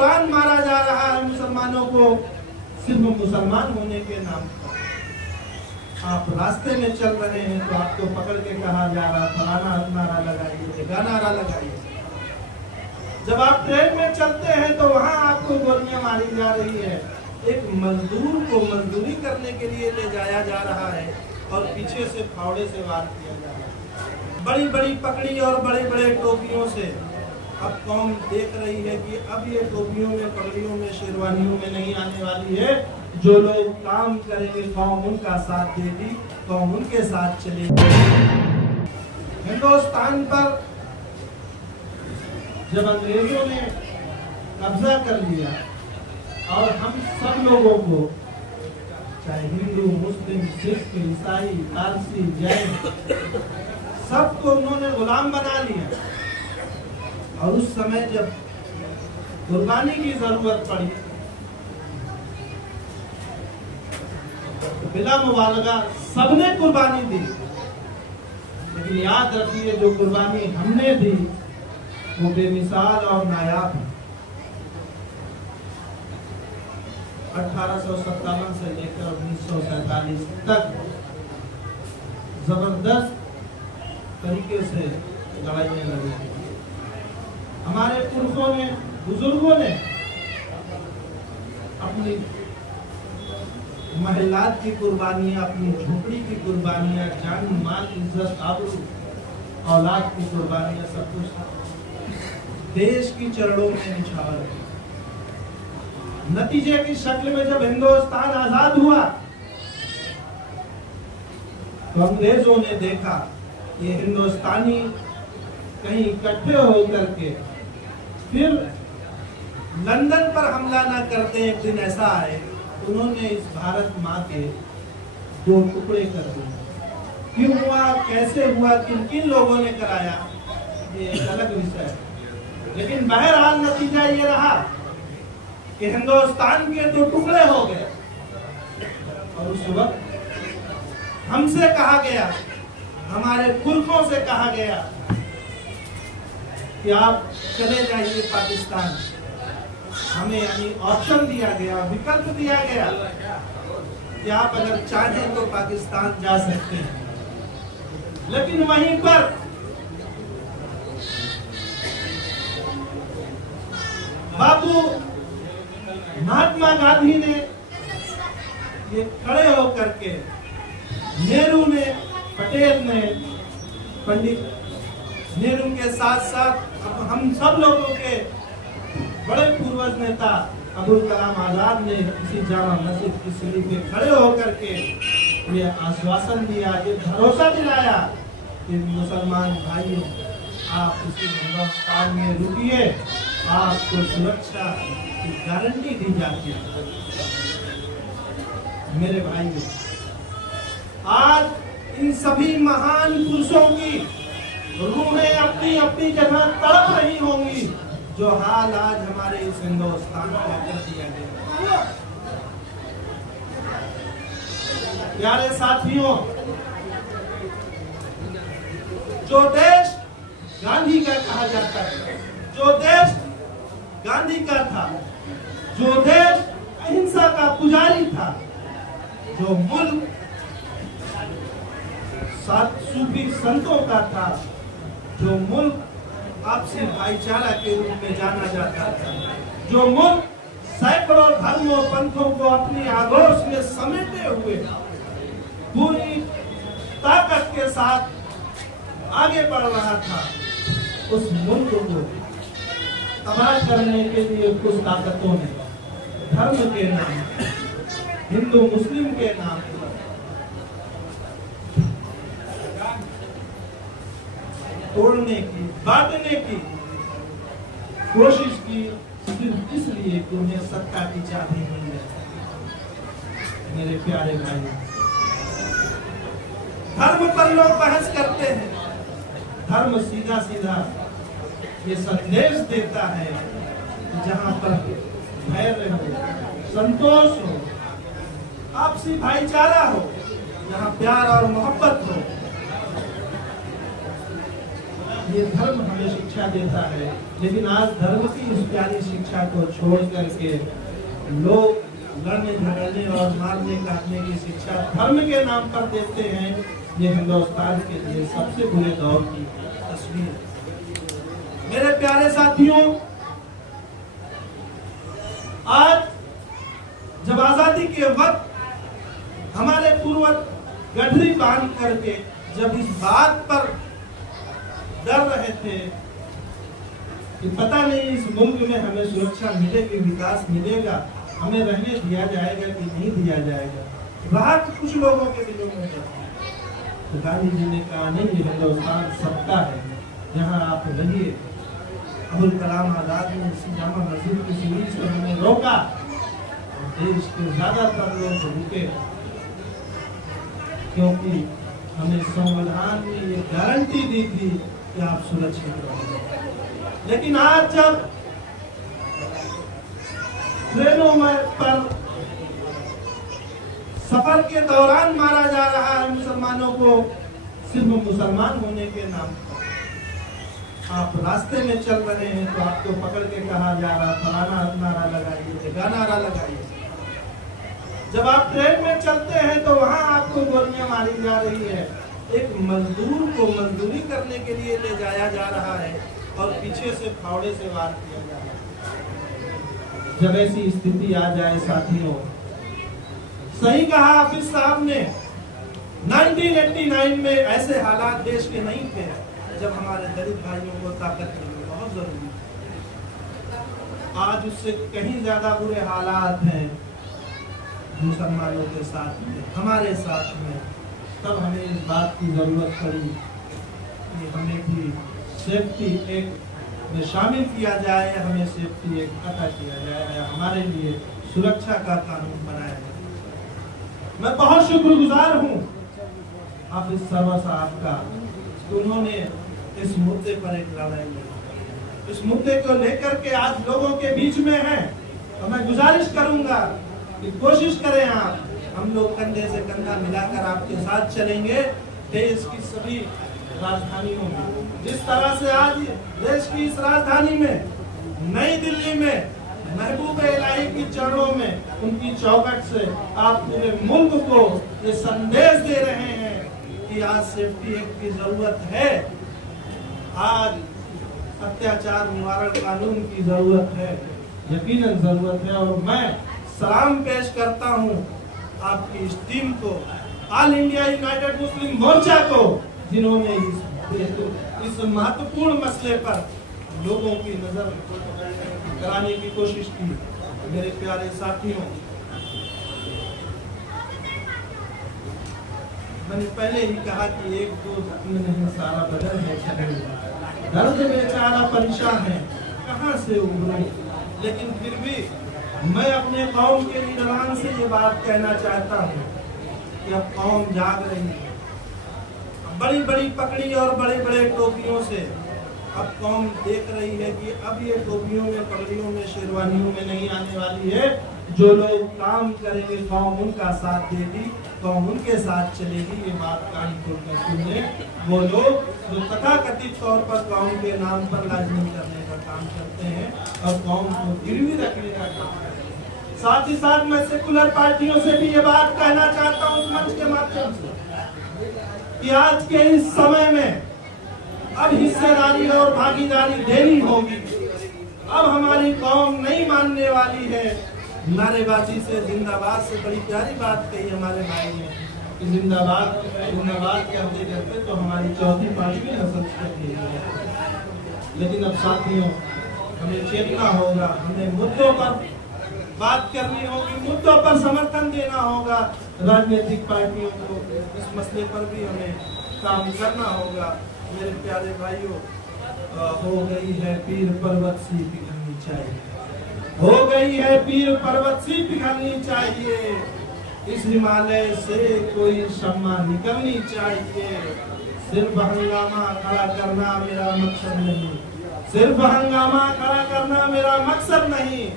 दौरान मारा जा रहा है मुसलमानों को सिर्फ मुसलमान होने के नाम पर। आप रास्ते में चल रहे हैं तो आपको पकड़ के कहा जा रहा फलाना नारा लगाइए, नारा लगाइए। जब आप ट्रेन में चलते हैं तो वहां आपको गोलियां मारी जा रही है। एक मजदूर को मजदूरी करने के लिए ले जाया जा रहा है और पीछे से फावड़े से वार किया जा रहा है। बड़ी बड़ी पकड़ी और बड़े बड़े टोपियों से अब कौम देख रही है कि अब ये टोपियों में, पगड़ियों में, शेरवानियों में नहीं आने वाली है। जो लोग काम करेंगे कौम उनका साथ देगी, कौम उनके साथ चलेगी। हिंदुस्तान पर जब अंग्रेजों ने कब्जा कर लिया और हम सब लोगों को, चाहे हिंदू, मुस्लिम, सिख, ईसाई, पारसी, जैन, सबको उन्होंने गुलाम बना लिया। और उस समय जब कुर्बानी की जरूरत पड़ी तो बिला मुबालगा सबने कुर्बानी दी। लेकिन याद रखिए, जो कुर्बानी हमने दी वो बेमिसाल और नायाब है। 1857 से लेकर 1947 तक जबरदस्त तरीके से लड़ाइयां लड़ी। हमारे पुरखों ने, बुजुर्गों ने अपनी महिलात की कुर्बानियां, अपनी झोपड़ी की कुर्बानियां, जान माल, इज्जत, आबरू, औलाद की कुर्बानियां, सब कुछ देश की चरणों में निछावर है। नतीजे की शक्ल में जब हिंदुस्तान आजाद हुआ तो अंग्रेजों ने देखा ये हिंदुस्तानी कहीं इकट्ठे होकर के फिर लंदन पर हमला ना करते। एक दिन ऐसा आए, उन्होंने इस भारत माँ के 2 टुकड़े कर दिए। क्यों हुआ, कैसे हुआ, किन किन लोगों ने कराया, ये एक अलग विषय है। लेकिन बहरहाल नतीजा ये रहा कि हिंदुस्तान के 2 टुकड़े हो गए। और उस वक्त हमसे कहा गया, हमारे पुरखों से कहा गया कि आप चले जाइए पाकिस्तान। हमें यानी ऑप्शन दिया गया, विकल्प दिया गया कि आप अगर चाहें तो पाकिस्तान जा सकते हैं। लेकिन वहीं पर बाबू महात्मा गांधी ने ये खड़े होकर के, नेहरू ने, पटेल ने, पंडित नेहरू के साथ साथ हम सब लोगों के बड़े पूर्वज नेता अब्दुल कलाम आजाद ने किसी जामा मस्जिद की सीढ़ी पे खड़े होकर के ये आश्वासन दिया, ये भरोसा दिलाया कि मुसलमान भाइयों, आप इसी हिंदुस्तान में रुकिए, आपको सुरक्षा की गारंटी दी जाती है। मेरे भाइयों, आज इन सभी महान पुरुषों की रूहें अपनी अपनी जगह तड़प रही होंगी, जो हाल आज हमारे इस हिंदुस्तान को कर दिया गया। प्यारे साथियों, जो देश गांधी का कहा जाता है, जो देश गांधी का था, जो देश अहिंसा का पुजारी था, जो मुल्क सूफी संतों का था, जो मुल्क आपसी भाईचारा के रूप में जाना जाता था, जो मुल्क सैकड़ों धर्मों पंथों को अपनी आगोश में समेटे हुए पूरी ताकत के साथ आगे बढ़ रहा था, उस मुल्क को तबाह करने के लिए कुछ ताकतों ने धर्म के नाम, हिंदू मुस्लिम के नाम तोड़ने की, बांटने की कोशिश की, सिर्फ इसलिए कि उन्हें सत्ता की चाबी मिल जाए। मेरे प्यारे भाई, धर्म पर लोग बहस करते हैं। धर्म सीधा सीधा ये संदेश देता है कि जहां पर धैर्य हो, संतोष हो, आपसी भाईचारा हो, जहां प्यार और मोहब्बत हो, ये धर्म हमें शिक्षा देता है लेकिन आज धर्म की इस प्यारी शिक्षा को छोड़ करके लोग लड़ने झगड़ने और मारने काटने की शिक्षा धर्म के नाम पर देते हैं। ये हिंदुस्तान के लिए सबसे बुरे दौर की तस्वीर है। मेरे प्यारे साथियों, आज जब आजादी के वक्त हमारे पूर्वज गठरी बांध करके जब इस बात पर डर रहे थे कि पता नहीं इस मुल्क में हमें सुरक्षा मिलेगी, विकास मिलेगा, हमें रहने दिया जाएगा कि नहीं दिया जाएगा, रहा कुछ लोगों के दिलों में तो गांधी जी ने कहा नहीं, ये हिंदुस्तान सबका है, यहाँ आप रहिए। अबुल कलाम आजाद ने जामा मस्जिद की सीढ़ी से हमें रोका और देश के ज्यादातर लोग रुके, क्योंकि हमें संविधान ने ये गारंटी दी थी कि आप सुरक्षित रहेंगे। लेकिन आज जब ट्रेनों में पर सफर के दौरान मारा जा रहा है मुसलमानों को, सिर्फ मुसलमान होने के नाम पर। आप रास्ते में चल रहे हैं तो आपको पकड़ के कहा जा रहा फलाना नारा लगाइए, ढेगा नारा लगाइए। जब आप ट्रेन में चलते हैं तो वहां आपको गोलियां मारी जा रही है। एक मजदूर को मजदूरी करने के लिए ले जाया जा रहा है और पीछे से फावड़े से वार किया जा रहा है। जब ऐसी स्थिति आ जाए साथियों, सही कहा हाफिज साहब ने, 1989 में ऐसे हालात देश के नहीं थे जब हमारे दलित भाइयों को ताकत मिली, बहुत जरूरी। आज उससे कहीं ज्यादा बुरे हालात हैं मुसलमानों के साथ में, हमारे साथ में। तब हमें इस बात की जरूरत पड़ी कि हमें भी सेफ्टी एक्ट में शामिल किया जाए, हमें सेफ्टी एक्ट अदा किया जाए, हमारे लिए सुरक्षा का कानून बनाया जाए। मैं बहुत शुक्रगुजार हूँ हाफिज सर्वर साहब का, उन्होंने इस मुद्दे पर एक लड़ाई लड़ी, इस मुद्दे को लेकर के आज लोगों के बीच में है। तो मैं गुजारिश करूंगा कि कोशिश करें आप, हम लोग कंधे से कंधा मिलाकर आपके साथ चलेंगे देश की सभी राजधानियों में। जिस तरह से आज देश की इस राजधानी में, नई दिल्ली में, महबूब इलाही की चरणों में, उनकी चौखट से आप पूरे मुल्क को ये संदेश दे रहे हैं कि आज सेफ्टी एक्ट की जरूरत है, आज अत्याचार निवारण कानून की जरूरत है, यकीनन जरूरत है। और मैं सलाम पेश करता हूँ आपकी इस टीम को, ऑल इंडिया यूनाइटेड मुस्लिम मोर्चा को, जिन्होंने इस महत्वपूर्ण मसले पर लोगों की नजर कराने की कोशिश की। मेरे प्यारे साथियों, मैंने पहले ही कहा कि एक दो जख्म नहीं सारा बदन है, दर्द बेचारा परेशान है, कहाँ से उभरूं। लेकिन फिर भी मैं अपने कौम के लीडरान से ये बात कहना चाहता हूँ कि अब कौम जाग रही है। बड़ी बड़ी पकड़ी और बड़े बड़े टोपियों से अब कौम देख रही है कि अब ये टोपियों में, पगड़ियों में, शेरवानियों में नहीं आने वाली है। जो लोग काम करेंगे कौम उनका साथ देगी, कौम उनके साथ चलेगी। ये बात कान खोलकर सुने वो लोग जो तथाकथित तौर पर कौम के नाम पर लाजमी करने का काम करते हैं और कौम को गिरवी रखने का काम करते हैं। साथ ही साथ मैं सेकुलर पार्टियों से भी ये बात कहना चाहता हूँ उस मंच के माध्यम से कि आज के इस समय में अब हिस्सेदारी और भागीदारी देनी होगी। अब हमारी कौम नहीं मानने वाली है। नारेबाजी से, जिंदाबाद से बड़ी प्यारी बात कही हमारे भाई ने कि जिंदाबाद जिंदाबाद कहते करते तो हमारी चौथी पांचवी नस्ल करती है। लेकिन अब साथियों, हमें चेतना होगा, हमें मुद्दों पर बात करनी होगी, मुद्दों पर समर्थन देना होगा। राजनीतिक पार्टियों को इस मसले पर भी हमें काम करना होगा। मेरे प्यारे भाइयों, हो गई है पीर पर्वत सी पिघलनी चाहिए, हो गई है पीर पर्वत सी पिघलनी चाहिए। इस हिमालय से कोई शम्मा निकलनी चाहिए। सिर्फ हंगामा खड़ा करना मेरा मकसद नहीं, सिर्फ हंगामा खड़ा करना मेरा मकसद नहीं,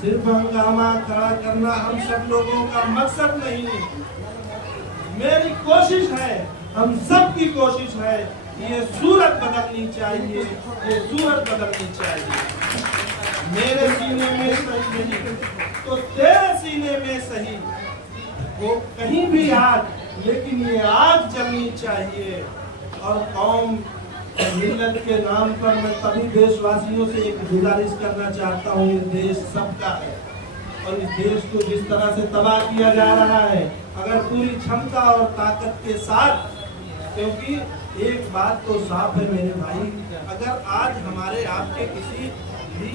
सिर्फ हंगामा खड़ा करना हम सब लोगों का मकसद नहीं। मेरी कोशिश है, हम सब की कोशिश है ये सूरत बदलनी चाहिए, ये सूरत बदलनी चाहिए। मेरे सीने में सही नहीं तो तेरे सीने में सही, वो कहीं भी आग, लेकिन ये आग जलनी चाहिए। और कौम मिल्लत के नाम पर मैं सभी देशवासियों से एक गुजारिश करना चाहता हूँ, ये देश सबका है और इस देश को जिस तरह से तबाह किया जा रहा है, अगर पूरी क्षमता और ताकत के साथ, क्योंकि एक बात तो साफ है मेरे भाई, अगर आज हमारे आपके किसी भी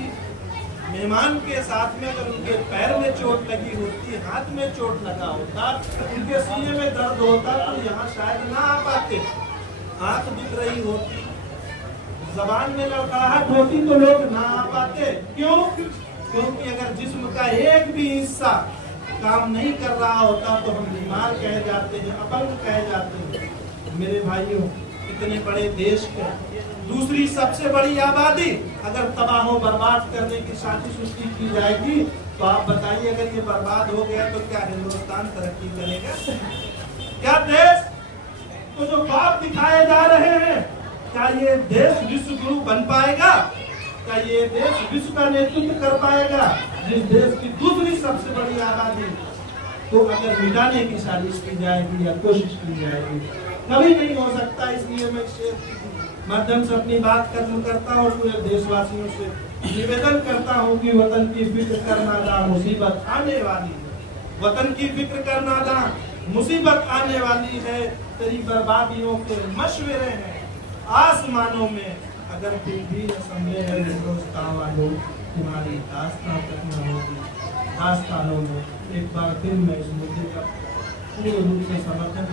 मेहमान के साथ में अगर उनके पैर में चोट लगी होती, हाथ में चोट लगा होता, उनके सीने में दर्द होता, तो यहाँ शायद ना आ पाते। आंख दिख रही होती, जबान में लड़खड़ाहट होती तो लोग ना आ पाते। क्यों? क्योंकि अगर जिस्म का एक भी हिस्सा काम नहीं कर रहा होता तो हम बीमार कहे जाते हैं, अपंग कहे जाते हैं। मेरे भाइयों, इतने बड़े देश के दूसरी सबसे बड़ी आबादी अगर तबाह बर्बाद करने की साजिश उसकी की जाएगी, तो आप बताइए, अगर ये बर्बाद हो गया तो क्या हिंदुस्तान तरक्की करेगा? क्या देश तो जो बाप दिखाए जा रहे हैं, क्या ये देश विश्व गुरु बन पाएगा? क्या ये देश विश्व का नेतृत्व कर पाएगा? जिस देश की दूसरी सबसे बड़ी आबादी तो अगर मिटाने की साजिश की जाएगी या कोशिश की जाएगी, कभी नहीं हो सकता। इसलिए मैं इस माध्यम से अपनी बात करता हूँ, पूरे देशवासियों से निवेदन करता हूँ कि वतन की फिक्र करना ना, मुसीबत आने वाली है। वतन की फिक्र करना ना, मुसीबत आने वाली है। तेरी बर्बादियों के मशवरे हैं आसमानों में, अगर फिर भी संभले है हिंदुस्तान वालों, तुम्हारी दास्तां तक न होगी। दास्तानों में एक बार फिर मैं इस मुद्दे का पूर्ण रूप से समर्थन